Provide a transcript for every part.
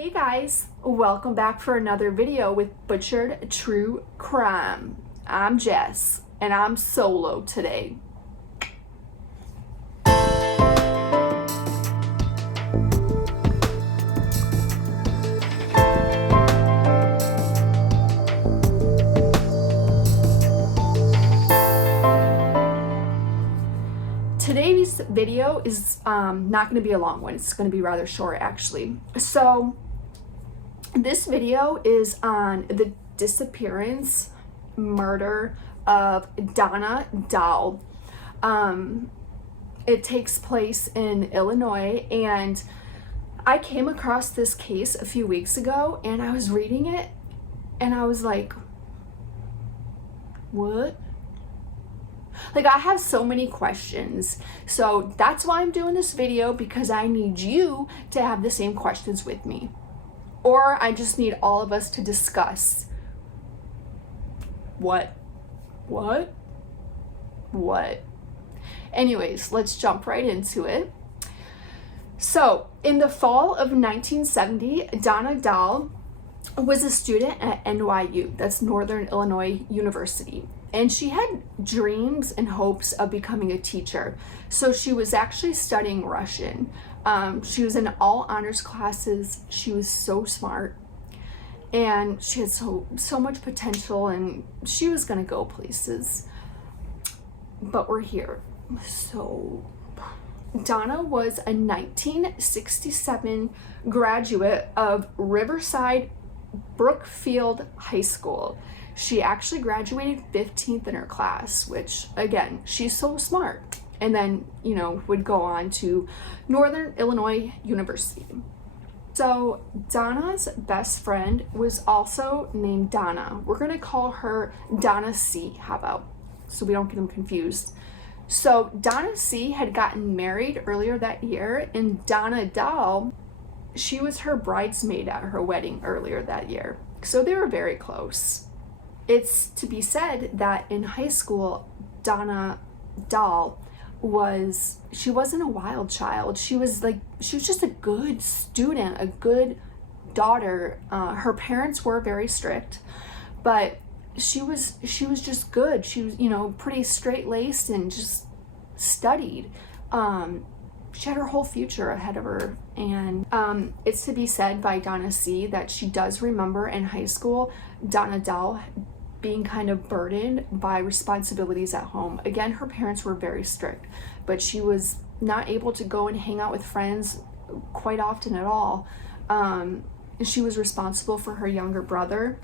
Hey guys, welcome back for another video with Butchered True Crime. I'm Jess, and I'm solo today. Today's video is not going to be a long one. It's going to be rather short, actually. So this video is on the disappearance murder of Donna Doll. It takes place in Illinois, and I came across this case a few weeks ago, and I was reading it, and I was like, what? Like, I have so many questions. So that's why I'm doing this video, because I need you to have the same questions with me. Or I just need all of us to discuss what? Anyways, let's jump right into it. So, in the fall of 1970, Donna Doll was a student at NYU, that's Northern Illinois University. And she had dreams and hopes of becoming a teacher. So she was actually studying Russian. She was in all honors classes. She was so smart. And she had so much potential, and she was gonna go places. But we're here. So Donna was a 1967 graduate of Riverside Brookfield High School. She actually graduated 15th in her class, which, again, she's so smart. And then, would go on to Northern Illinois University. So Donna's best friend was also named Donna. We're going to call her Donna C. How about? So we don't get them confused. So Donna C. had gotten married earlier that year, and Donna Doll, she was her bridesmaid at her wedding earlier that year. So they were very close. It's to be said that in high school, Donna Doll she wasn't a wild child. She was just a good student, a good daughter. Her parents were very strict, but she was just good. She was, pretty straight-laced and just studied. She had her whole future ahead of her. And it's to be said by Donna C. that she does remember in high school Donna Doll being kind of burdened by responsibilities at home. Again, her parents were very strict, but she was not able to go and hang out with friends quite often at all. She was responsible for her younger brother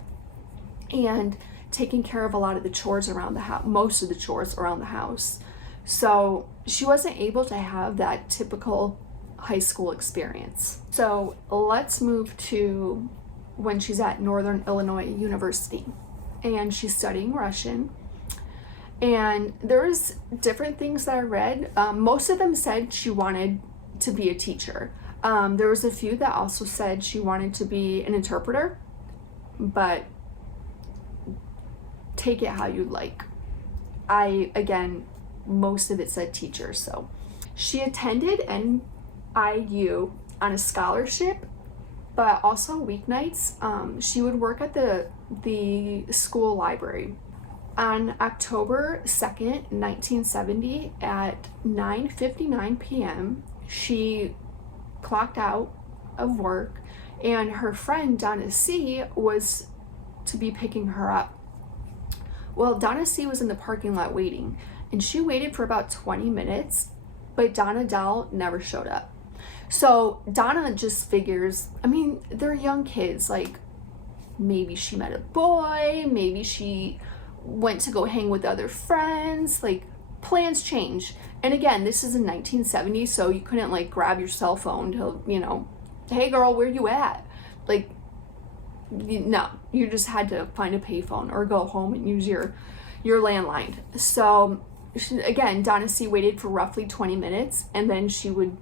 and taking care of a lot of the chores around the house, most of the chores around the house. So she wasn't able to have that typical high school experience. So let's move to when she's at Northern Illinois University, and she's studying Russian. And there's different things that I read. Most of them said she wanted to be a teacher. There was a few that also said she wanted to be an interpreter, but take it how you like. Most of it said teacher. So she attended NIU on a scholarship, but also weeknights. She would work at the school library. On October 2nd, 1970, at 9:59 p.m., she clocked out of work, and her friend Donna C. was to be picking her up. Well, Donna C. was in the parking lot waiting, and she waited for about 20 minutes, but Donna Doll never showed up. So Donna just figures, they're young kids, maybe she met a boy, maybe she went to go hang with other friends, plans change. And again, this is in 1970, so you couldn't grab your cell phone to, hey girl, where you at? No, you just had to find a payphone or go home and use your landline. So again, Donna C. waited for roughly 20 minutes, and then she would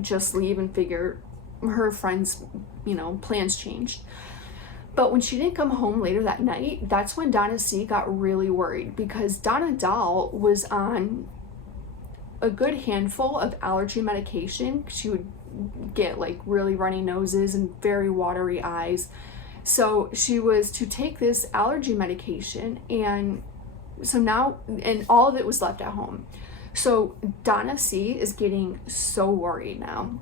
just leave and figure her friends, plans changed. But when she didn't come home later that night, that's when Donna C. got really worried, because Donna Doll was on a good handful of allergy medication. She would get like really runny noses and very watery eyes. So she was to take this allergy medication, and so now, and all of it was left at home. So Donna C is getting so worried now.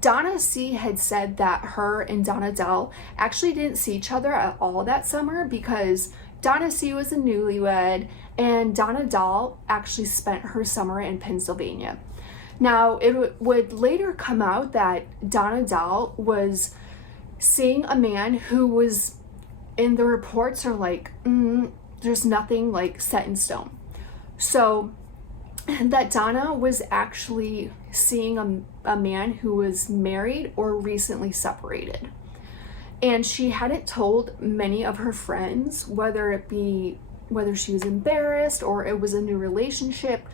Donna C had said that her and Donna Doll actually didn't see each other at all that summer because Donna C was a newlywed and Donna Doll actually spent her summer in Pennsylvania. Now, it would later come out that Donna Doll was seeing a man who was, in the reports are like, there's nothing like set in stone. So that Donna was actually seeing a man who was married or recently separated. And she hadn't told many of her friends, whether she was embarrassed or it was a new relationship.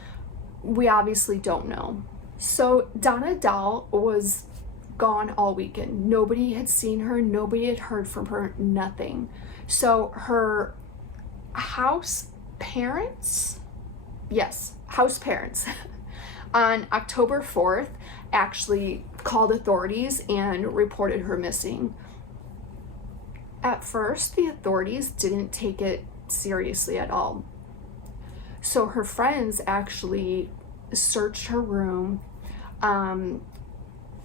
We obviously don't know. So Donna Doll was gone all weekend. Nobody had seen her, nobody had heard from her, nothing. So her house parents on October 4th actually called authorities and reported her missing. At first, the authorities didn't take it seriously at all. So her friends actually searched her room.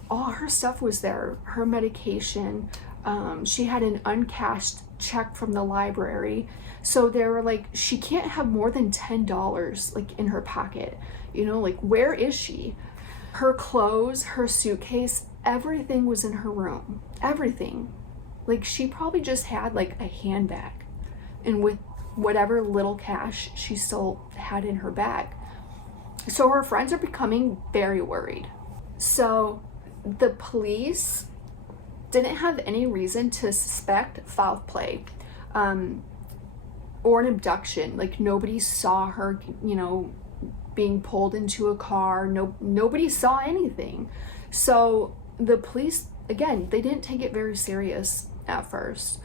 All her stuff was there, her medication. She had an uncashed check from the library. So they were like, she can't have more than $10 like in her pocket. Like, where is she? Her clothes, her suitcase, everything was in her room. Everything. Like, she probably just had like a handbag, and with whatever little cash she still had in her bag. So her friends are becoming very worried. So the police didn't have any reason to suspect foul play or an abduction. Like, nobody saw her, being pulled into a car. Nobody saw anything. So the police, again, they didn't take it very serious at first.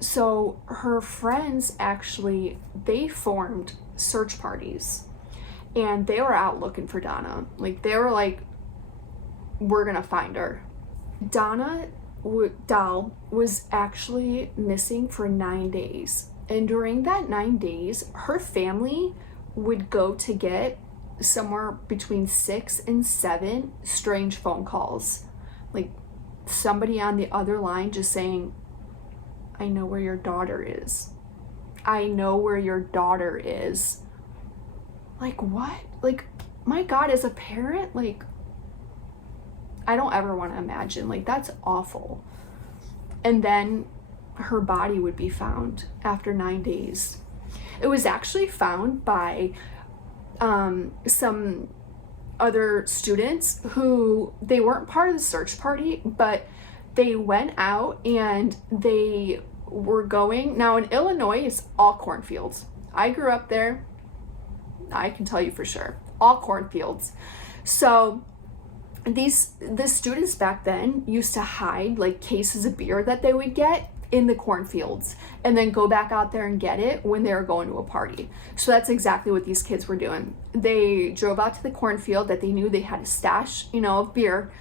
So her friends actually, they formed search parties, and they were out looking for Donna. Like, they were like, we're gonna find her. Donna Doll was actually missing for 9 days. And during that 9 days, her family would go to get somewhere between 6 and 7 strange phone calls. Like, somebody on the other line just saying, I know where your daughter is. I know where your daughter is. Like, what? Like, my God, as a parent, like, I don't ever want to imagine. Like, that's awful. And then her body would be found after 9 days. It was actually found by some other students who, they weren't part of the search party, but they went out and they were going. Now, in Illinois, it's all cornfields. I grew up there. I can tell you for sure. All cornfields. So the students back then used to hide like cases of beer that they would get in the cornfields and then go back out there and get it when they were going to a party. So that's exactly what these kids were doing. They drove out to the cornfield that they knew they had a stash, of beer,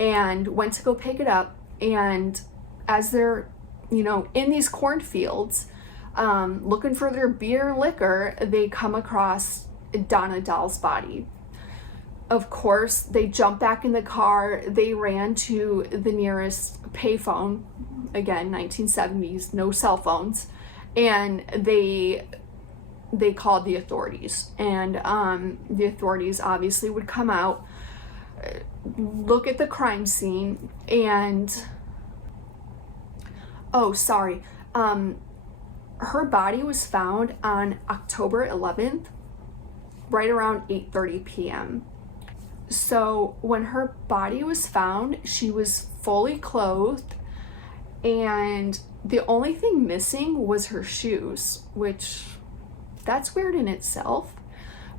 and went to go pick it up. And as they're, in these cornfields, looking for their beer and liquor, they come across Donna Doll's body. Of course, they jumped back in the car. They ran to the nearest payphone. Again, 1970s, no cell phones. And they called the authorities. And the authorities obviously would come out, look at the crime scene, and her body was found on October 11th, right around 8:30 p.m. So when her body was found, she was fully clothed, and the only thing missing was her shoes, which, that's weird in itself.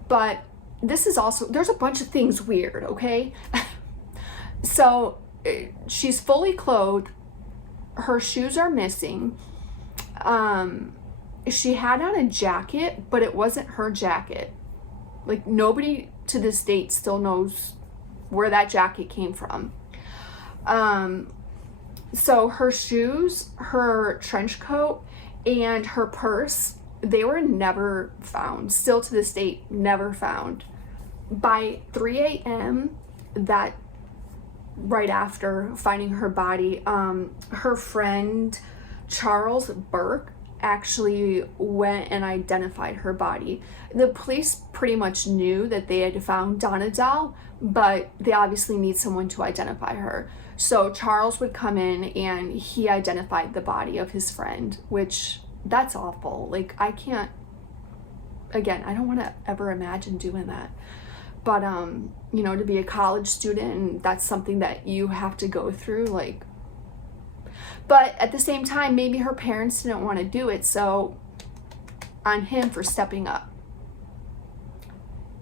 But this is also, there's a bunch of things weird, okay? So she's fully clothed, her shoes are missing. She had on a jacket, but it wasn't her jacket. Like, nobody to this date still knows where that jacket came from. So her shoes, her trench coat, and her purse, they were never found. Still to this date, never found. By 3 a.m. that right after finding her body, her friend Charles Burke actually went and identified her body. The police pretty much knew that they had found Donna Doll, but they obviously need someone to identify her. So Charles would come in and he identified the body of his friend, which that's awful. Like, I can't, again, I don't want to ever imagine doing that. But, you know, to be a college student, and that's something that you have to go through, like, but at the same time, maybe her parents didn't want to do it, so on him for stepping up.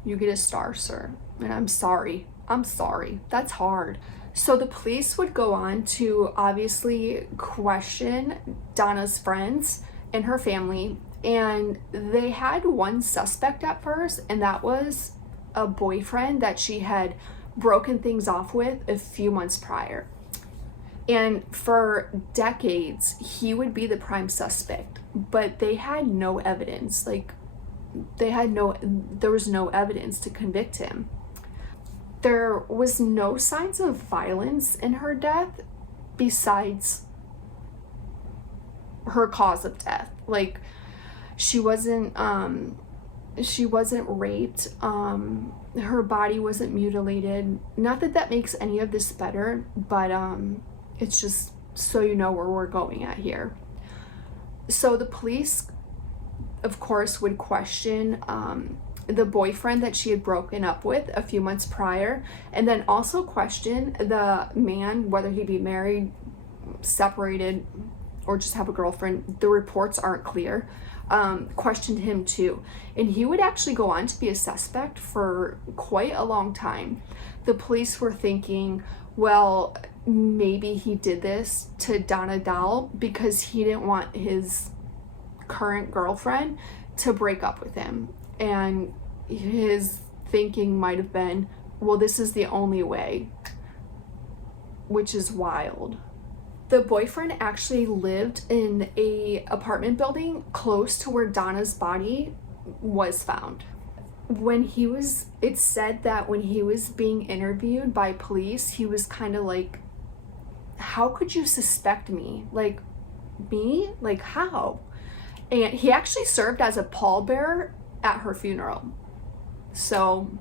You get a star, sir. And I'm sorry. I'm sorry. That's hard. So the police would go on to obviously question Donna's friends and her family, and they had one suspect at first, and that was a boyfriend that she had broken things off with a few months prior. And for decades, he would be the prime suspect, but they had no evidence. Like, there was no evidence to convict him. There was no signs of violence in her death besides her cause of death. Like, she wasn't raped. Her body wasn't mutilated. Not that that makes any of this better, but it's just so you know where we're going at here. So the police, of course, would question the boyfriend that she had broken up with a few months prior, and then also question the man, whether he be married, separated, or just have a girlfriend. The reports aren't clear. Questioned him too. And he would actually go on to be a suspect for quite a long time. The police were thinking, well, maybe he did this to Donna Doll because he didn't want his current girlfriend to break up with him. And his thinking might have been, well, this is the only way, which is wild. The boyfriend actually lived in a apartment building close to where Donna's body was found. It's said that when he was being interviewed by police, he was kind of like, how could you suspect me? Like, me? Like, how? And he actually served as a pallbearer at her funeral. So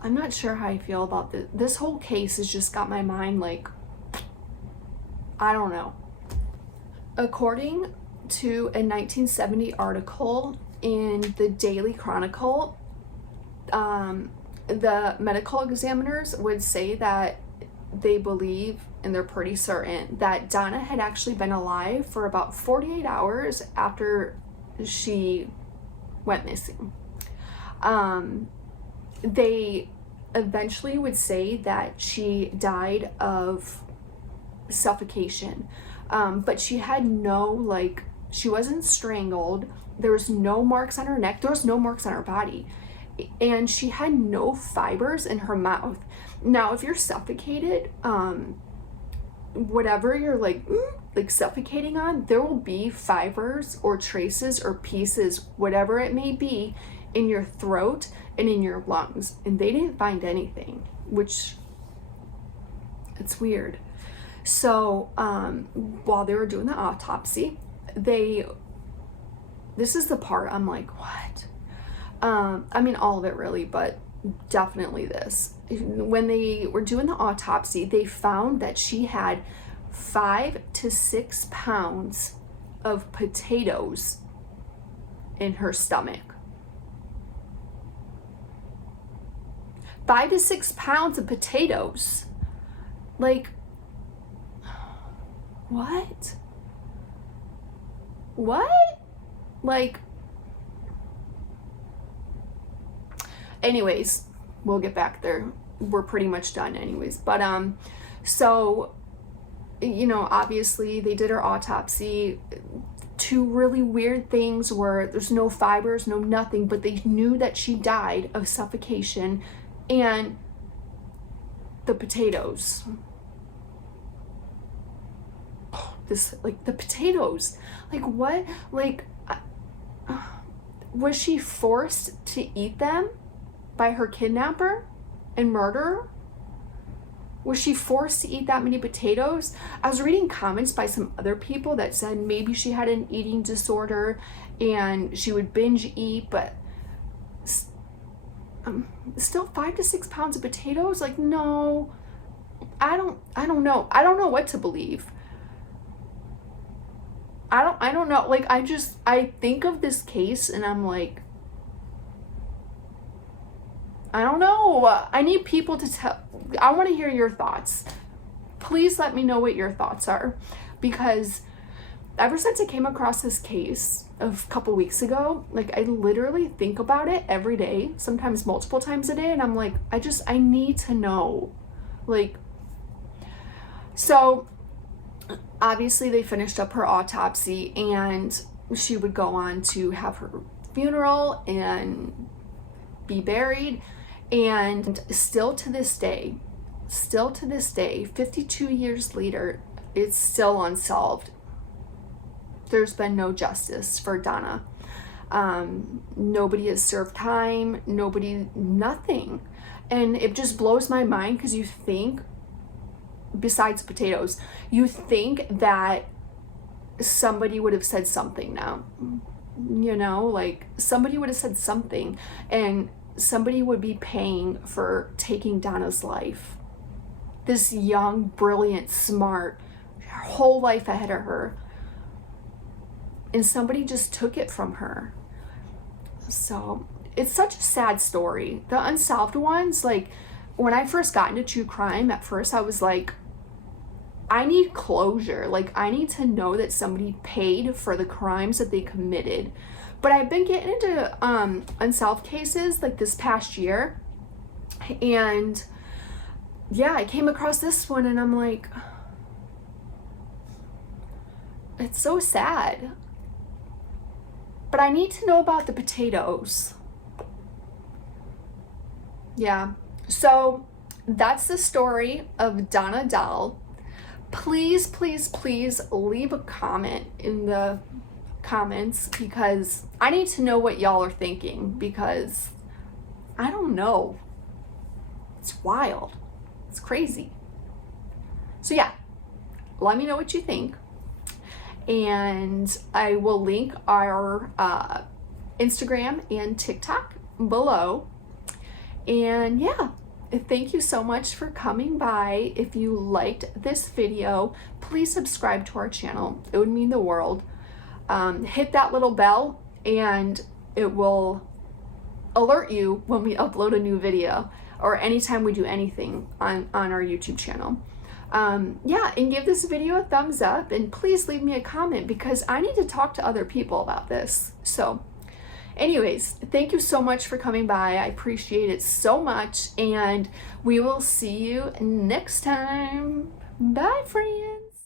I'm not sure how I feel about this. This whole case has just got my mind like, I don't know. According to a 1970 article in the Daily Chronicle, the medical examiners would say that they believe, and they're pretty certain, that Donna had actually been alive for about 48 hours after she went missing. They eventually would say that she died of suffocation, but she had no, like, she wasn't strangled. There was no marks on her neck. There was no marks on her body, and she had no fibers in her mouth. Now, if you're suffocated, whatever you're like suffocating on, there will be fibers or traces or pieces, whatever it may be, in your throat and in your lungs, and they didn't find anything, which, it's weird. So while they were doing the autopsy, this is the part I'm like, what? I mean, all of it really, but definitely this. When they were doing the autopsy, they found that she had 5 to 6 pounds of potatoes in her stomach. 5 to 6 pounds of potatoes. Like, what? Like, anyways, we'll get back there. We're pretty much done anyways. But so, you know, obviously they did her autopsy. 2 really weird things were there's no fibers, no nothing, but they knew that she died of suffocation And the potatoes. The potatoes. Like, what? Like, was she forced to eat them by her kidnapper and murderer? Was she forced to eat that many potatoes? I was reading comments by some other people that said maybe she had an eating disorder and she would binge eat, but still 5 to 6 pounds of potatoes? Like, no, I don't know. I don't know what to believe. I don't know. Like, I think of this case and I'm like, I don't know. I need people to tell. I want to hear your thoughts. Please let me know what your thoughts are, because ever since I came across this case a couple weeks ago, like, I literally think about it every day, sometimes multiple times a day, and I'm like, I need to know. Like, so obviously they finished up her autopsy and she would go on to have her funeral and be buried. And still to this day, 52 years later, it's still unsolved. There's been no justice for Donna. Nobody has served time, nothing. And it just blows my mind, because you think, besides potatoes, you think that somebody would have said something now. You know, like, somebody would have said something, and somebody would be paying for taking Donna's life. This young, brilliant, smart, her whole life ahead of her. And somebody just took it from her. So it's such a sad story. The unsolved ones, like, when I first got into true crime, at first I was like, I need closure. Like, I need to know that somebody paid for the crimes that they committed. But I've been getting into unsolved cases like this past year, and yeah, I came across this one and I'm like, it's so sad. But I need to know about the potatoes. Yeah, so that's the story of Donna Doll. Please, please, please leave a comment in the comments, because I need to know what y'all are thinking, because I don't know. It's wild. It's crazy. So yeah, let me know what you think. And I will link our Instagram and TikTok below. And yeah, thank you so much for coming by. If you liked this video, please subscribe to our channel. It would mean the world. Hit that little bell and it will alert you when we upload a new video, or anytime we do anything on our YouTube channel. Yeah, and give this video a thumbs up, and please leave me a comment, because I need to talk to other people about this. So anyways, thank you so much for coming by. I appreciate it so much, and we will see you next time. Bye, friends.